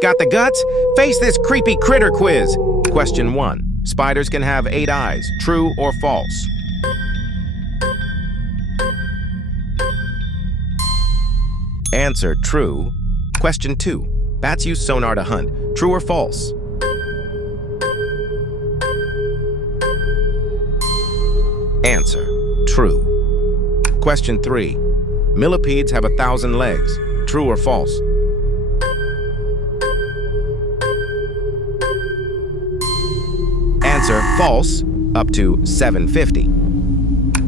Got the guts? Face this creepy critter quiz. Question 1. Spiders can have 8 eyes. True or false? Answer, true. Question 2. Bats use sonar to hunt. True or false? Answer, true. Question 3. Millipedes have 1,000 legs. True or false? Answer, false, up to 750.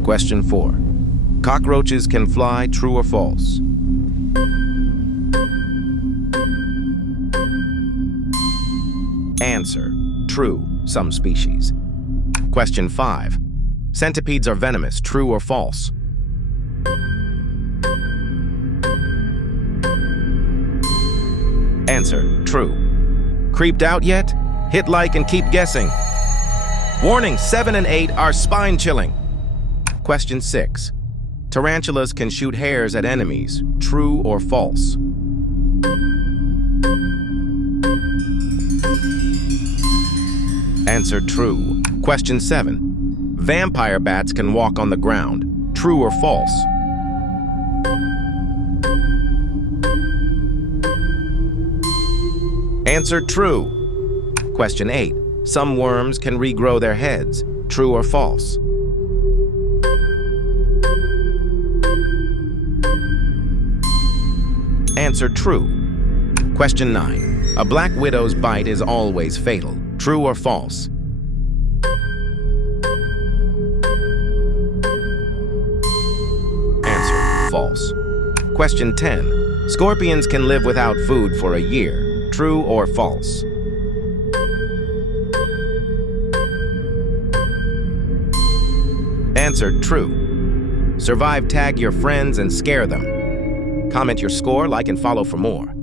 Question 4. Cockroaches can fly. True or false? Answer, true, some species. Question 5. Centipedes are venomous. True or false? Answer, true. Creeped out yet? Hit like and keep guessing. Warning, 7 and 8 are spine-chilling. Question 6. Tarantulas can shoot hairs at enemies. True or false? Answer, true. Question 7. Vampire bats can walk on the ground. True or false? Answer, true. Question 8. Some worms can regrow their heads. True or false? Answer, true. Question 9. A black widow's bite is always fatal. True or false? Answer, false. Question 10. Scorpions can live without food for a year. True or false? Answer, true. Survive, tag your friends, and scare them. Comment your score, like, and follow for more.